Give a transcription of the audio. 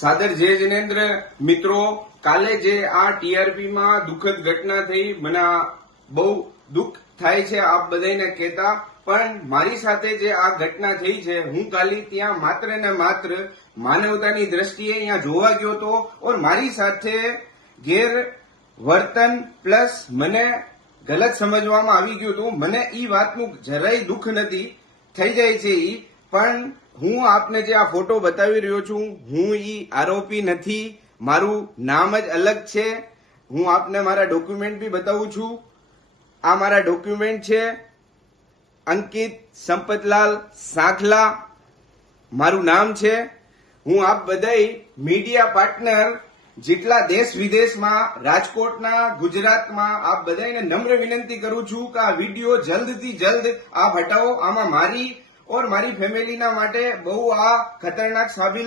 સાદર જય જિનેન્દ્ર મિત્રો, કાલે જે આ ટીઆરપી માં દુઃખદ ઘટના થઈ, મને બહુ દુઃખ થાય છે આપ બધાને કહેતા, પણ મારી સાથે જે આ ઘટના થઈ છે, હું કાલે ત્યાં માત્ર ને માત્ર માનવતાની દ્રષ્ટિએ અહીંયા જોવા ગયો હતો ઓર મારી સાથે ગેરવર્તન પ્લસ મને ગલત સમજવામાં આવી ગયું હતું. મને ઈ વાતનું જરાય દુઃખ નથી, થઈ જાય છે ઈ, પણ હું આપને જે આ ફોટો બતાવી રહ્યો છું, હું ઈ આરોપી નથી, મારું નામ જ અલગ છે. હું આપને મારા ડોક્યુમેન્ટ બી બતાવું છું. આ મારા ડોક્યુમેન્ટ છે. અંકિત સંપતલાલ સાંખલા મારું નામ છે. હું આપ બધાય મીડિયા પાર્ટનર જેટલા દેશ વિદેશમાં, રાજકોટના, ગુજરાતમાં, આપ બધાને નમ્ર વિનંતી કરું છું કે આ વિડીયો જલ્દથી જલ્દ આપ હટાવો. આમાં મારી ઓર મારી ફેમિલીના માટે બહુ આ ખતરનાક સાબિત